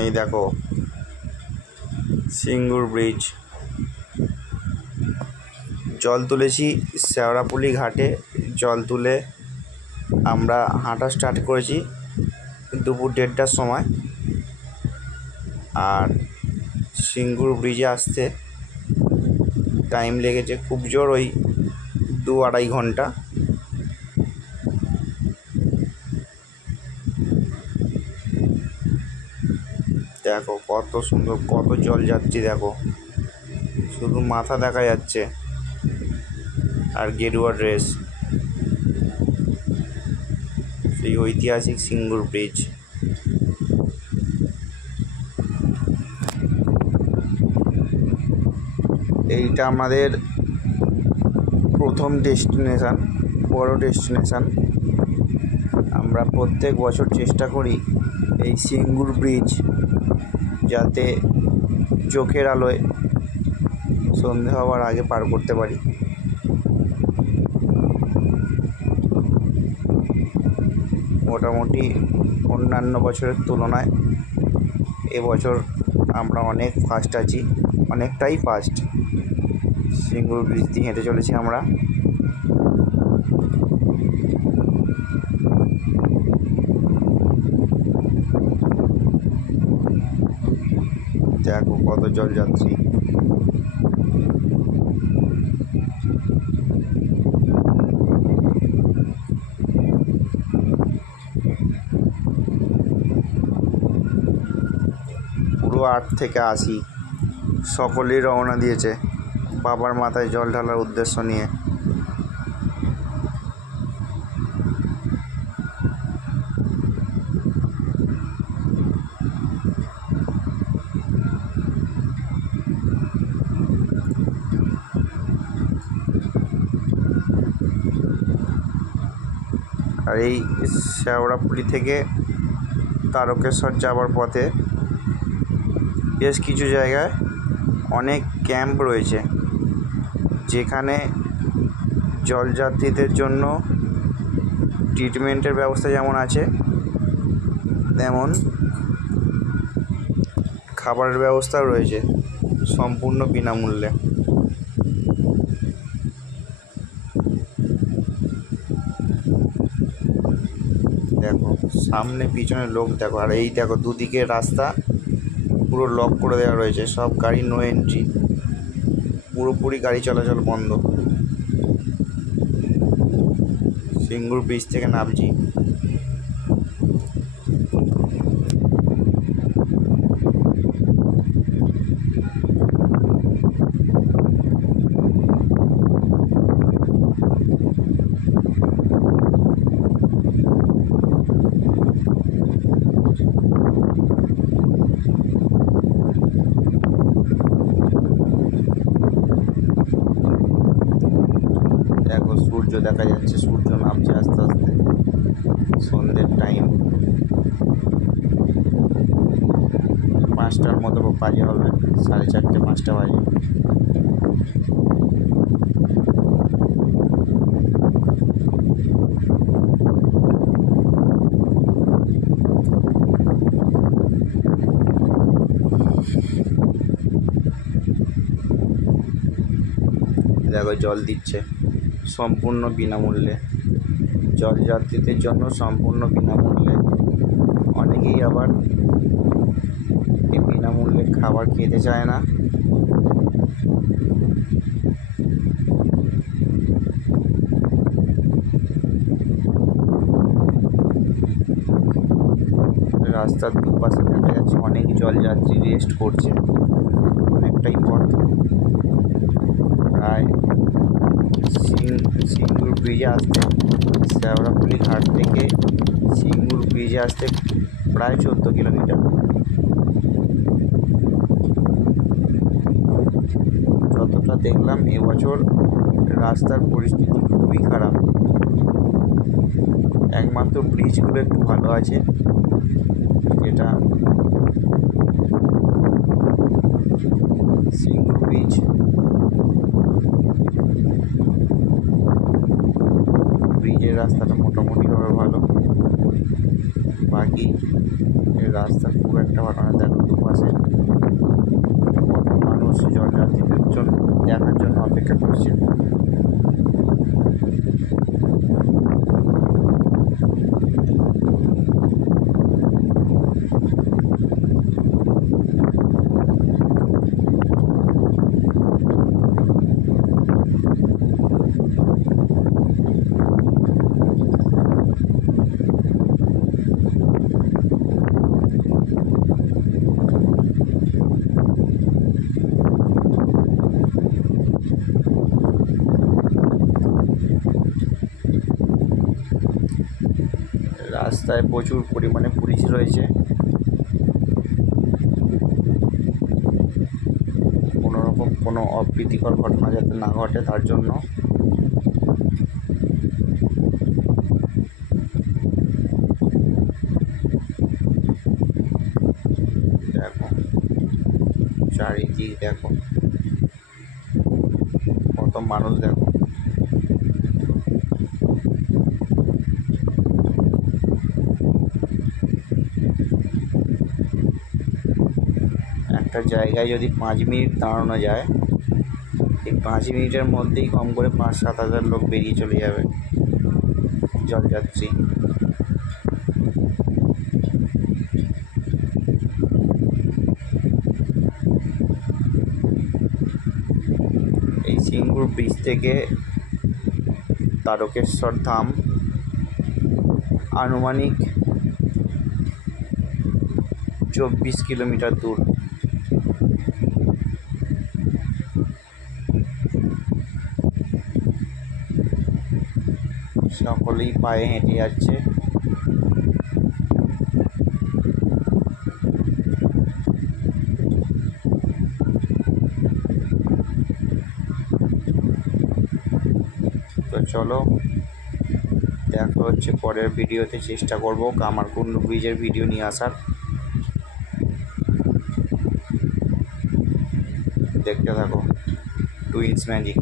এই দেখো সিঙ্গুর ব্রিজ। জল তুলেছি শেওড়াফুলি ঘাটে। জল তুলে আমরা হাঁটা স্টার্ট করেছি দুপুর 1:30টার সময়। আর সিঙ্গুর ব্রিজে আসতে টাইম লেগেছে খুব জোর, ওই 2-2.5 ঘন্টা। দেখো কত সুন্দর, কত জল যাচ্ছে দেখো, শুধু মাথা দেখা যাচ্ছে আর গেরুয়া ড্রেস। সেই ঐতিহাসিক সিঙ্গুর ব্রিজ। এইটা আমাদের প্রথম ডেস্টিনেশান, বড় ডেস্টিনেশান। আমরা প্রত্যেক বছর চেষ্টা করি এই সিঙ্গুর ব্রিজ যাতে চোখের আলোয় সন্ধে হওয়ার আগে পার করতে পারি। মোটামুটি অন্যান্য বছরের তুলনায় এবছর আমরা অনেক ফাস্ট আছি, অনেকটাই ফাস্ট। সিঙ্গুর ব্রিজ দিয়ে হেঁটে চলেছি আমরা। দেখো কত জলযাত্রী। পুরো 8 থেকে 80 সকলেই রওনা দিয়েছে বাবার মাথায় জল ঢালার উদ্দেশ্য নিয়ে। আর এই শেওড়াফুলি থেকে তারকেশ্বর যাওয়ার পথে বেশ কিছু জায়গায় অনেক ক্যাম্প রয়েছে, যেখানে জলযাত্রীদের জন্য ট্রিটমেন্টের ব্যবস্থা যেমন আছে, তেমন খাবারের ব্যবস্থাও রয়েছে সম্পূর্ণ বিনামূল্যে। দেখো সামনে পিছনে লোক দেখো, আর এই দেখো দুদিকে রাস্তা পুরো লক করে দেওয়া রয়েছে, সব গাড়ি নো এন্ট্রি, পুরোপুরি গাড়ি চলাচল বন্ধ। সিঙ্গুর ব্রিজ থেকে নামছি। দেখো সূর্য দেখা যাচ্ছে, সূর্য নামছে আস্তে আস্তে। সন্ধ্যের টাইম 5টার মতো বাজে হবে, 4:30-5টা বাজে। দেখো জল দিচ্ছে সম্পূর্ণ বিনামূল্যে, জলযাত্রীদের জন্য সম্পূর্ণ বিনামূল্যে। অনেকেই আবার এই বিনামূল্যে খাবার খেতে চায় না। রাস্তার দুপাশে দেখা যাচ্ছে অনেক জলযাত্রী রেস্ট করছে। অনেকটাই পথ, প্রায় সিঙ্গুর ব্রিজে আসতে, শেওড়াফুলি ঘাট থেকে সিঙ্গুর ব্রিজে আসতে প্রায় 14 কিলোমিটার। যতটা দেখলাম এবছর রাস্তার পরিস্থিতি খুবই খারাপ। একমাত্র ব্রিজগুলো একটু ভালো আছে, যেটা সিঙ্গুর ব্রিজ। ব্রিজের রাস্তাটা মোটামুটিভাবে ভালো। বাকি এই রাস্তা খুব একটা ভালো না। দেখো দুপাশে কত মানুষ জলযাত্রীদের জন্য দেখার জন্য অপেক্ষা করছে। রাস্তায় প্রচুর পরিমাণে পুলিশ রয়েছে, কোনোরকম কোনো অপ্রীতিকর ঘটনা যাতে না ঘটে তার জন্য। দেখো চারিদিক দেখো কত মানুষ, দেখো একটা জায়গায় যদি 5 মিনিট দাঁড়ানো যায়, এই 5 মিনিটের মধ্যেই কম করে 5-7 হাজার লোক বেরিয়ে চলে যাবে জলযাত্রী। এই সিঙ্গুর ব্রিজ থেকে তারকেশ্বর ধাম আনুমানিক 24 কিলোমিটার দূর। সকলেই পায়ে হেঁটে যাচ্ছে। তো চলো দেখা হচ্ছে পরের ভিডিওতে। চেষ্টা করবো কামারকুন্ড ব্রিজের ভিডিও নিয়ে আসার। দেখতে থাকো টুইন্স ম্যাজিক।